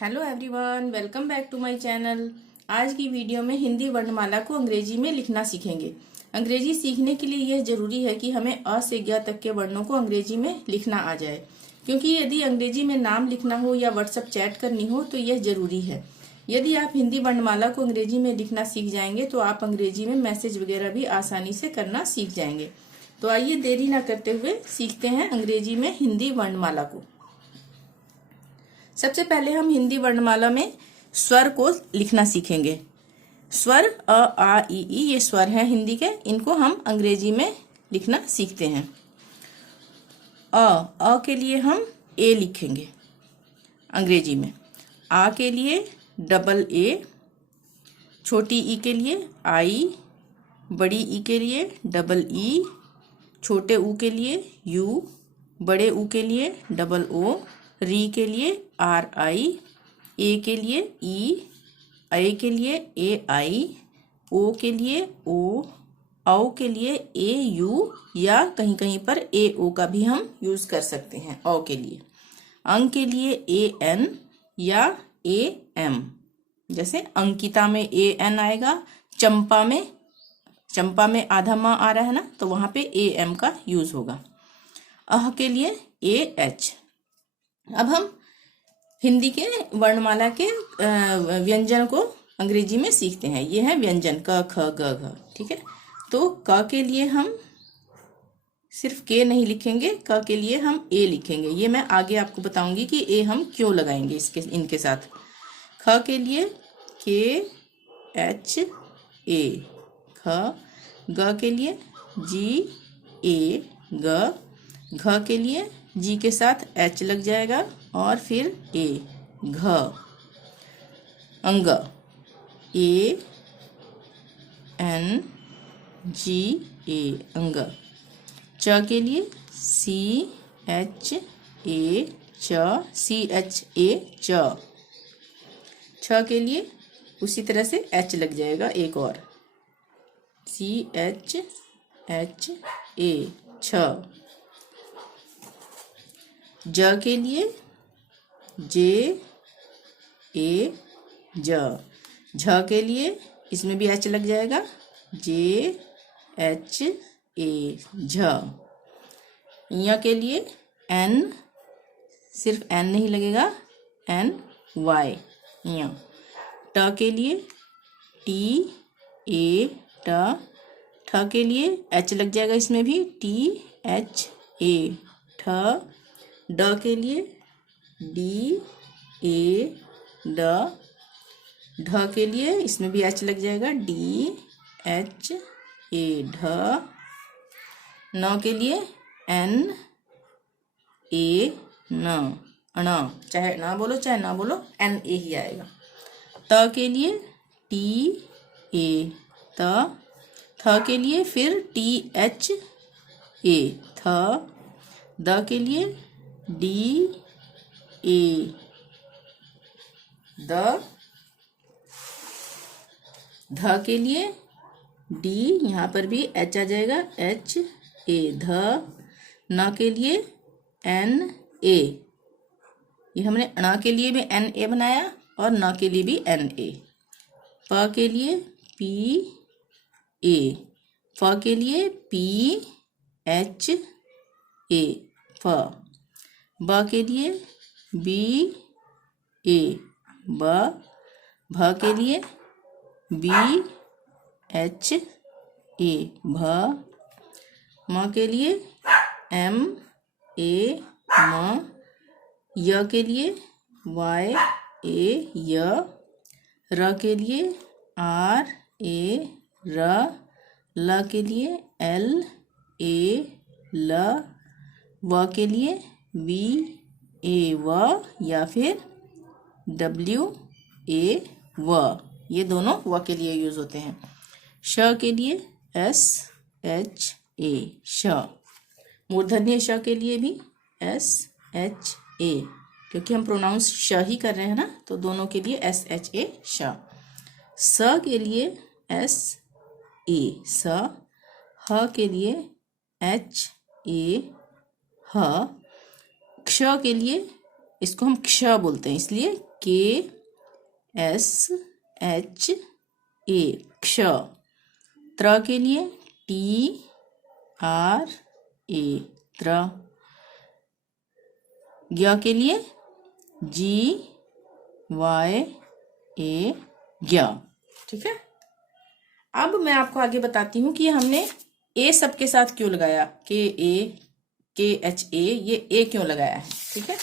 Hello everyone, welcome back to my channel. आज की video में हिंदी वर्णमाला को अंग्रेजी में लिखना सीखेंगे। अंग्रेजी सीखने के लिए यह जरूरी है कि हमें अ से ज्ञ तक के वर्णों को अंग्रेजी में लिखना आ जाए, क्योंकि यदि अंग्रेजी में नाम लिखना हो या व्हाट्सएप चैट करनी हो तो यह जरूरी है। यदि आप हिंदी वर्णमाला को अंग्रेजी में लिखना सीख जाएंगे तो आप अंग्रेजी में मैसेज वगैरह भी आसानी से करना सीख जाएंगे। तो आइए देरी न करते हुए सीखते हैं अंग्रेजी में हिंदी वर्णमाला को। सबसे पहले हम हिंदी वर्णमाला में स्वर को लिखना सीखेंगे। स्वर अ आ इ ई ये स्वर हैं हिंदी के, इनको हम अंग्रेजी में लिखना सीखते हैं। अ के लिए हम ए लिखेंगे अंग्रेजी में, आ के लिए डबल ए, छोटी ई के लिए आई, बड़ी ई के लिए डबल ई, छोटे ऊ के लिए यू, बड़े ऊ के लिए डबल ओ, री के लिए आर आई, ए के लिए ई, ए के लिए ए आई, ओ के लिए ओ, औ के लिए ए यू या कहीं कहीं पर ए ओ का भी हम यूज कर सकते हैं औ के लिए। अंक के लिए ए एन या ए एम, जैसे अंकिता में ए एन आएगा, चंपा में आधा म आ रहा है ना, तो वहां पे ए एम का यूज होगा। अह के लिए ए एच। अब हम हिंदी के वर्णमाला के व्यंजन को अंग्रेजी में सीखते हैं। ये है व्यंजन क ख ग घ, ठीक है। तो क के लिए हम सिर्फ के नहीं लिखेंगे, क के लिए हम ए लिखेंगे। ये मैं आगे आपको बताऊंगी कि ए हम क्यों लगाएंगे इनके साथ। ख के लिए के एच ए ख, ग के लिए जी ए ग, घ के लिए जी के साथ एच लग जाएगा और फिर ए घ। अंग ए एन जी ए अंग। च के लिए सी एच ए च, सी एच ए च। छ के लिए उसी तरह से एच लग जाएगा एक और, सी एच एच ए छ। ज के लिए जे ए ज, झ के लिए इसमें भी एच लग जाएगा, जे एच ए झ। य के लिए एन, सिर्फ एन नहीं लगेगा, एन वाई य। ट के लिए टी ए ट, ठ के लिए एच लग जाएगा इसमें भी, टी एच ए ठ। ड के लिए डी ए ड, ढ के लिए इसमें भी एच लग जाएगा, डी एच ए ढ। न के लिए एन ए न, अण, चाहे ना बोलो चाहे ना बोलो एन ए ही आएगा। त के लिए टी ए त, थ के लिए फिर टी एच ए थ। द के लिए डी ए द, ध के लिए डी, यहाँ पर भी एच आ जाएगा, एच ए ध। न के लिए एन ए, ये हमने ण के लिए भी एन ए बनाया और न के लिए भी एन ए। प के लिए पी ए, फ के लिए पी एच ए फ। ब के लिए बी ए ब, भ के लिए बी एच ए भ। म के लिए एम ए म, य के लिए वाई ए य। र के लिए आर ए र, ल के लिए एल ए ल। व के लिए वी ए व या फिर डब्ल्यू ए व, ये दोनों व के लिए यूज होते हैं। श के लिए एस एच ए श, मूर्धन्य श के लिए भी एस एच ए, क्योंकि हम प्रोनाउंस श ही कर रहे हैं ना, तो दोनों के लिए एस एच ए श। स के लिए एस ए स, ह के लिए एच ए ह। क्ष के लिए इसको हम क्ष बोलते हैं, इसलिए KSHA क्ष। त्र के लिए TRA त्र। ज्ञ के लिए GYA ज्ञ। ठीक है। अब मैं आपको आगे बताती हूँ कि हमने ए सबके साथ क्यों लगाया, KHA ये ए क्यों लगाया है। ठीक है,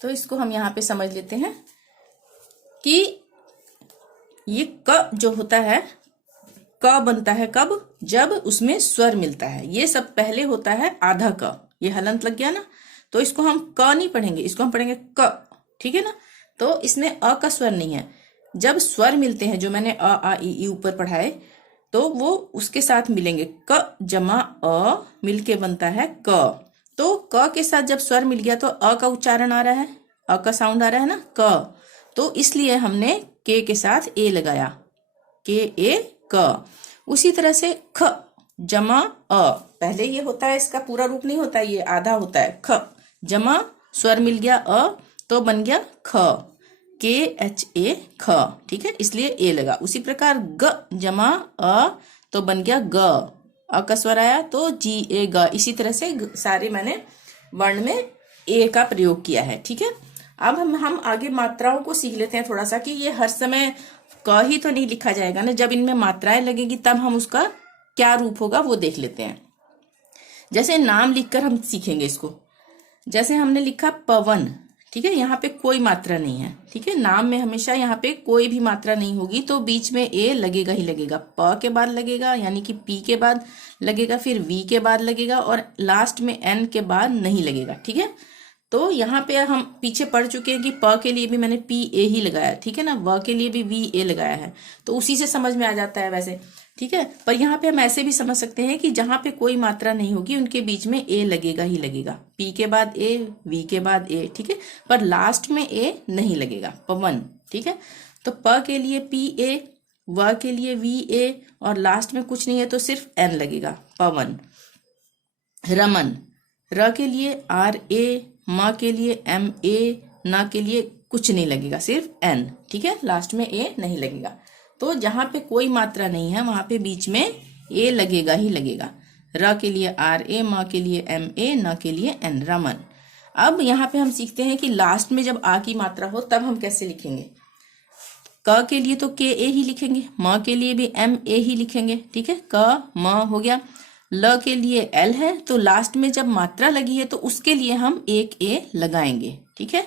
तो इसको हम यहाँ पे समझ लेते हैं कि ये क जो होता है, क बनता है कब, जब उसमें स्वर मिलता है। ये सब पहले होता है आधा क, ये हलंत लग गया ना, तो इसको हम क नहीं पढ़ेंगे, इसको हम पढ़ेंगे क। ठीक है ना, तो इसमें अ का स्वर नहीं है। जब स्वर मिलते हैं, जो मैंने अ आ ई ऊपर पढ़ाए, तो वो उसके साथ मिलेंगे। क जमा अ मिलके बनता है क। तो क के साथ जब स्वर मिल गया तो अ का उच्चारण आ रहा है, अ का साउंड आ रहा है ना, क। तो इसलिए हमने के साथ ए लगाया, KA क। उसी तरह से ख जमा अ, पहले ये होता है, इसका पूरा रूप नहीं होता, ये आधा होता है। ख जमा स्वर मिल गया अ, तो बन गया ख, KHA ख। ठीक है, इसलिए ए लगा। उसी प्रकार ग जमा अ, तो बन गया ग, अ का स्वर आया तो GA ग। इसी तरह से सारे मैंने वर्ण में ए का प्रयोग किया है। ठीक है, अब हम आगे मात्राओं को सीख लेते हैं थोड़ा सा, कि ये हर समय क ही तो नहीं लिखा जाएगा ना, जब इनमें मात्राएं लगेगी तब हम उसका क्या रूप होगा वो देख लेते हैं। जैसे नाम लिखकर हम सीखेंगे इसको। जैसे हमने लिखा पवन, ठीक है, यहाँ पे कोई मात्रा नहीं है। ठीक है, नाम में हमेशा यहाँ पे कोई भी मात्रा नहीं होगी, तो बीच में ए लगेगा ही लगेगा। प के बाद लगेगा, यानी कि पी के बाद लगेगा, फिर वी के बाद लगेगा, और लास्ट में एन के बाद नहीं लगेगा। ठीक है, तो यहाँ पे हम पीछे पढ़ चुके हैं कि प के लिए भी मैंने PA ही लगाया। ठीक है ना, व के लिए भी VA लगाया है, तो उसी से समझ में आ जाता है वैसे। ठीक है, पर यहाँ पे हम ऐसे भी समझ सकते हैं कि जहां पे कोई मात्रा नहीं होगी उनके बीच में ए लगेगा ही लगेगा। P के बाद ए, V के बाद ए। ठीक है, पर लास्ट में ए नहीं लगेगा, पवन। ठीक है, तो प के लिए PA, व के लिए VA, और लास्ट में कुछ नहीं है तो सिर्फ एन लगेगा, पवन। रमन, र के लिए RA, म के लिए MA, न के लिए कुछ नहीं लगेगा, सिर्फ एन। ठीक है, लास्ट में ए नहीं लगेगा। तो जहां पे कोई मात्रा नहीं है वहां पे बीच में ए लगेगा ही लगेगा। र के लिए RA, म के लिए MA, न के लिए एन, रमन। अब यहाँ पे हम सीखते हैं कि लास्ट में जब आ की मात्रा हो तब हम कैसे लिखेंगे। क के लिए तो KA ही लिखेंगे, म के लिए भी MA ही लिखेंगे। ठीक है, क म हो गया। ल के लिए L है, तो लास्ट में जब मात्रा लगी है तो उसके लिए हम एक ए लगाएंगे। ठीक है,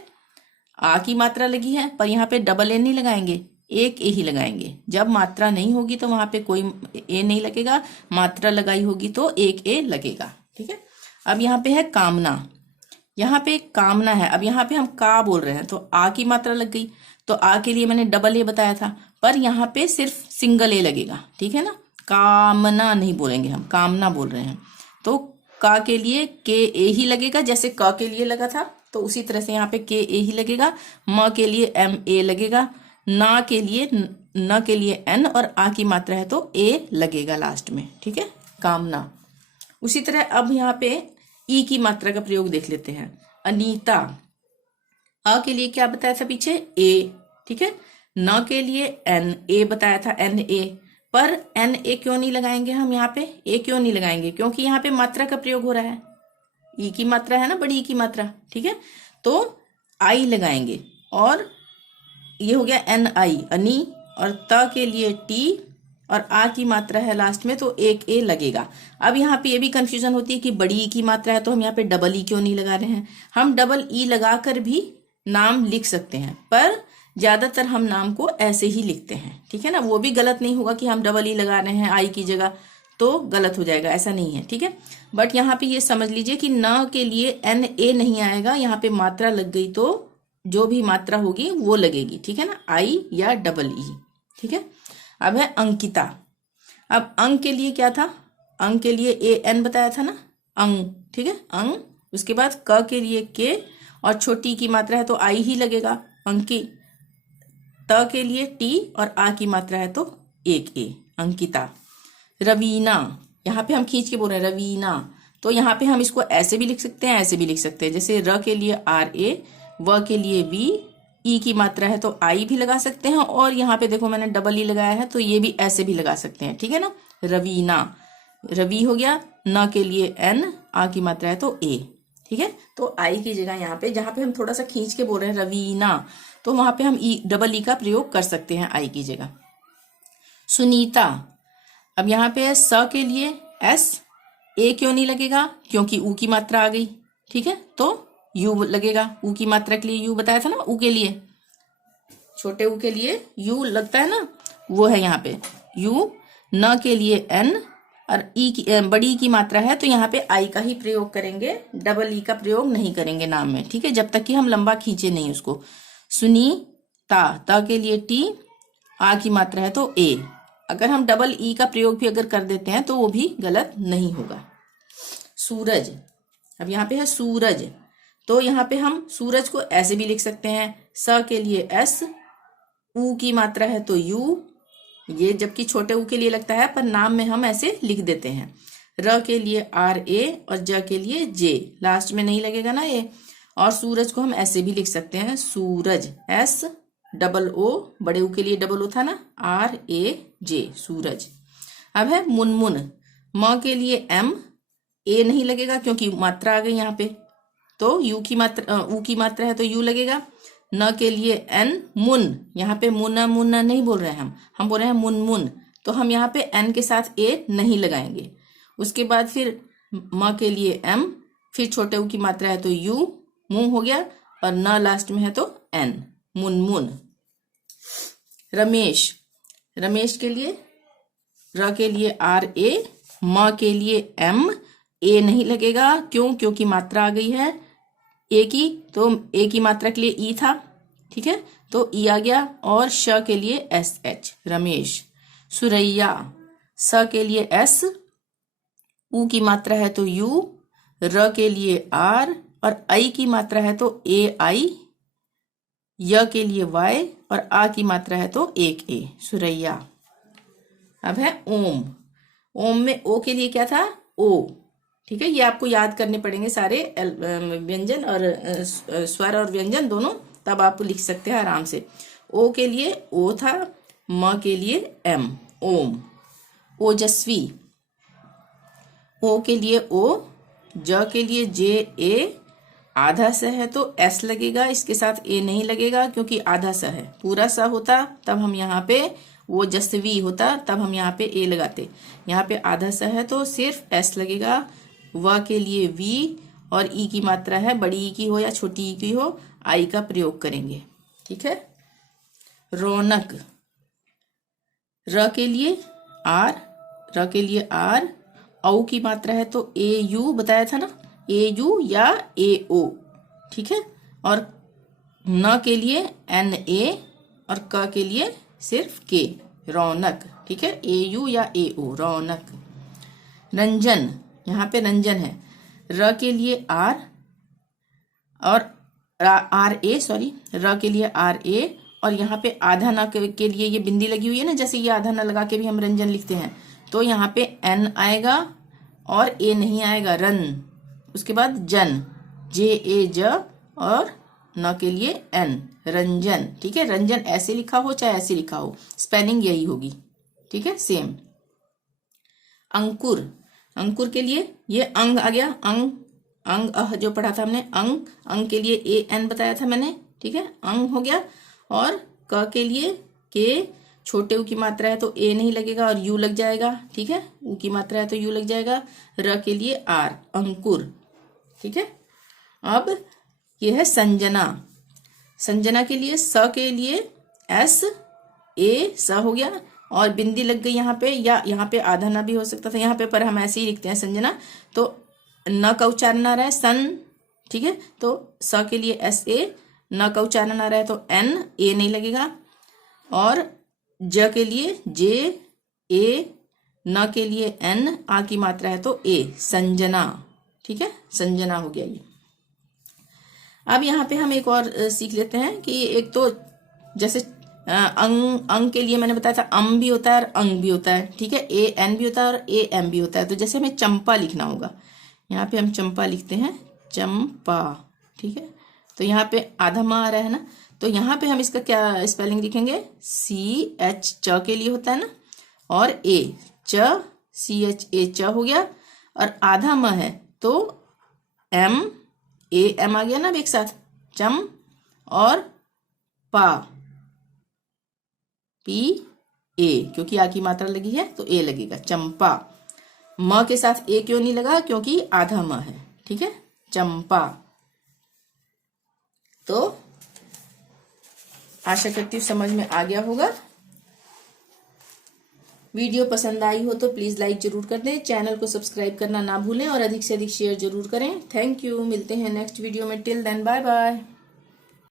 आ की मात्रा लगी है पर यहाँ पे डबल ए नहीं लगाएंगे, एक ए ही लगाएंगे। जब मात्रा नहीं होगी तो वहां पे कोई ए नहीं लगेगा, मात्रा लगाई होगी तो एक ए लगेगा। ठीक है, अब यहाँ पे है कामना, यहाँ पे कामना है। अब यहाँ पे हम का बोल रहे हैं तो आ की मात्रा लग गई, तो आ के लिए मैंने डबल ए बताया था, पर यहाँ पे सिर्फ सिंगल ए लगेगा। ठीक है ना, कामना नहीं बोलेंगे, हम कामना बोल रहे हैं। तो का के लिए KA ही लगेगा, जैसे क के लिए लगा था, तो उसी तरह से यहाँ पे KA ही लगेगा। म के लिए MA लगेगा, ना के लिए न के लिए N, और आ की मात्रा है तो A लगेगा लास्ट में। ठीक है, कामना। उसी तरह अब यहाँ पे ई की मात्रा का प्रयोग देख लेते हैं। अनीता, अ के लिए क्या बताया था पीछे, ए। ठीक है, न के लिए NA बताया था, NA, पर NA क्यों नहीं लगाएंगे हम यहाँ पे, ए क्यों नहीं लगाएंगे, क्योंकि यहाँ पे मात्रा का प्रयोग हो रहा है, ई की मात्रा है ना, बड़ी ई की मात्रा। ठीक है, तो आई लगाएंगे, और ये हो गया NI, अनि, और त के लिए T, और आ की मात्रा है लास्ट में तो एक ए लगेगा। अब यहाँ पे ये भी कंफ्यूजन होती है कि बड़ी ई की मात्रा है तो हम यहाँ पे डबल ई क्यों नहीं लगा रहे हैं। हम डबल ई लगाकर भी नाम लिख सकते हैं, पर ज्यादातर हम नाम को ऐसे ही लिखते हैं। ठीक है ना, वो भी गलत नहीं होगा कि हम डबल ई लगा रहे हैं आई की जगह, तो गलत हो जाएगा, ऐसा नहीं है। ठीक है, बट यहाँ पे ये समझ लीजिए कि न के लिए NA नहीं आएगा, यहाँ पे मात्रा लग गई तो जो भी मात्रा होगी वो लगेगी। ठीक है ना, आई या डबल ई। ठीक है, अब है अंकिता। अब अंक के लिए क्या था, अंक के लिए AN बताया था ना, अंग। ठीक है, अंग। उसके बाद क के लिए के, और छोटी की मात्रा है तो आई ही लगेगा, अंकी। त के लिए T, और आ की मात्रा है तो एक ए, अंकिता। रवीना, यहाँ पे हम खींच के बोल रहे हैं रवीना, तो यहाँ पे हम इसको ऐसे भी लिख सकते हैं, ऐसे भी लिख सकते हैं। जैसे र के लिए आर ए, व के लिए वी, ई की मात्रा है तो आई भी लगा सकते हैं, और यहाँ पे देखो मैंने डबल ई लगाया है तो ये भी ऐसे भी लगा सकते हैं, ठीक है ना। रवीना, रवि हो गया, न के लिए एन, आ की मात्रा है तो ए, ठीक है। तो आई की जगह यहाँ पे, जहाँ पे हम थोड़ा सा खींच के बोल रहे हैं रवीना, तो वहां पे हम ई, डबल ई का प्रयोग कर सकते हैं आई की जगह। सुनीता, अब यहाँ पे है स के लिए एस, ए क्यों नहीं लगेगा, क्योंकि ऊ की मात्रा आ गई, ठीक है। तो यू लगेगा, ऊ की मात्रा के लिए यू बताया था ना, ऊ के लिए, छोटे ऊ के लिए यू लगता है ना, वो है यहाँ पे यू। न के लिए एन, और ई की बड़ी की मात्रा है तो यहाँ पे आई का ही प्रयोग करेंगे, डबल ई का प्रयोग नहीं करेंगे नाम में, ठीक है, जब तक कि हम लंबा खींचे नहीं उसको। सुनी ता, ता के लिए टी, आ की मात्रा है तो ए। अगर हम डबल ई का प्रयोग भी अगर कर देते हैं तो वो भी गलत नहीं होगा। सूरज, अब यहाँ पे है सूरज, तो यहाँ पे हम सूरज को ऐसे भी लिख सकते हैं, स के लिए एस, ऊ की मात्रा है तो यू, ये जबकि छोटे ऊ के लिए लगता है पर नाम में हम ऐसे लिख देते हैं। र के लिए आर ए, और ज के लिए जे, लास्ट में नहीं लगेगा ना ये। और सूरज को हम ऐसे भी लिख सकते हैं, सूरज, एस डबल ओ, बड़े ऊ के लिए डबल ओ था ना, आर ए जे, सूरज। अब है मुनमुन, म के लिए एम, ए नहीं लगेगा क्योंकि मात्रा आ गई यहाँ पे, तो यू की मात्रा, ऊ की मात्रा है तो यू लगेगा। न के लिए एन, मुन, यहाँ पे मुन्ना मुन्ना नहीं बोल रहे हैं हम बोल रहे हैं मुनमुन, तो हम यहाँ पे एन के साथ ए नहीं लगाएंगे। उसके बाद फिर म के लिए एम, फिर छोटे ऊ की मात्रा है तो यू, मुंह हो गया, और न लास्ट में है तो एन, मुनमुन। रमेश, रमेश के लिए र के लिए आर ए, म के लिए एम, ए नहीं लगेगा, क्यों, क्योंकि मात्रा आ गई है ए की, तो ए की मात्रा के लिए ई था, ठीक है, तो ई आ गया, और श के लिए एस एच, रमेश। सुरैया, स के लिए एस, ऊ की मात्रा है तो यू, र के लिए आर, और आई की मात्रा है तो ए आई, य के लिए वाई, और आ की मात्रा है तो एक ए, सुरैया। अब है ओम, ओम में ओ के लिए क्या था, ओ, ठीक है। ये आपको याद करने पड़ेंगे सारे व्यंजन और स्वर और व्यंजन दोनों, तब आप लिख सकते हैं आराम से। ओ के लिए ओ था, म के लिए एम, ओम। ओजस्वी, ओ के लिए ओ, ज के लिए जे ए, आधा स है तो एस लगेगा, इसके साथ ए नहीं लगेगा क्योंकि आधा स है, पूरा स होता तब हम यहाँ पे, वो जस्वी होता तब हम यहाँ पे ए लगाते, यहाँ पे आधा स है तो सिर्फ एस लगेगा। व के लिए वी, और ई की मात्रा है, बड़ी ई की हो या छोटी ई की हो, आई का प्रयोग करेंगे, ठीक है। रौनक, र के लिए आर, र के लिए आर, औ की मात्रा है तो ए यू बताया था ना, ए यू या ए ओ, ठीक है। और न के लिए एन ए, और क के लिए सिर्फ के, रौनक, ठीक है, ए यू या ए ओ, रौनक। रंजन, यहाँ पे रंजन है, र के लिए आर, और आर ए, सॉरी, र के लिए आर ए, और यहाँ पे आधा न के लिए ये बिंदी लगी हुई है ना, जैसे ये आधा न लगा के भी हम रंजन लिखते हैं, तो यहाँ पे एन आएगा और ए नहीं आएगा, रन। उसके बाद जन, जे ए ज, और न के लिए एन, रंजन, ठीक है। रंजन ऐसे लिखा हो चाहे ऐसे लिखा हो, स्पेलिंग यही होगी, ठीक है, सेम। अंकुर, अंकुर के लिए ये अंग आ गया, अंग, अंग अह जो पढ़ा था हमने, अंग, अंग के लिए ए एन बताया था मैंने, ठीक है, अंग हो गया। और क के लिए के, छोटे ऊ की मात्रा है तो ए नहीं लगेगा और यू लग जाएगा, ठीक है, ऊ की मात्रा है तो यू लग जाएगा। र के लिए आर, अंकुर, ठीक है। अब ये है संजना, संजना के लिए स के लिए एस, ए स हो गया, और बिंदी लग गई यहाँ पे, या यहाँ पे आधा ना भी हो सकता था यहाँ पे, पर हम ऐसे ही लिखते हैं संजना, तो न का उच्चारण आ रहा है सन, ठीक है, तो स के लिए एस ए, न का उच्चारण आ रहा है तो एन, ए नहीं लगेगा, और ज के लिए जे ए, न के लिए एन, आ की मात्रा है तो ए, संजना, ठीक है, संजना हो गया ये। अब यहाँ पे हम एक और सीख लेते हैं कि एक तो जैसे अंग, अंग के लिए मैंने बताया था अम भी होता है और अंग भी होता है, ठीक है, ए एन भी होता है और ए एम भी होता है। तो जैसे हमें चंपा लिखना होगा, यहाँ पे हम चंपा लिखते हैं चंपा, ठीक है। तो यहाँ पे आधा म आ रहा है ना, तो यहाँ पे हम इसका क्या स्पेलिंग लिखेंगे, CH च के लिए होता है ना, और ए च CH A च हो गया, और आधा म है तो MAM आ गया ना एक साथ, चम, और पा PA, क्योंकि आ की मात्रा लगी है तो ए लगेगा, चंपा। म के साथ ए क्यों नहीं लगा, क्योंकि आधा म है, ठीक है, चंपा। तो आशा करती हूँ समझ में आ गया होगा। वीडियो पसंद आई हो तो प्लीज लाइक जरूर कर दें, चैनल को सब्सक्राइब करना ना भूलें और अधिक से अधिक शेयर जरूर करें। थैंक यू, मिलते हैं नेक्स्ट वीडियो में। Till then bye bye.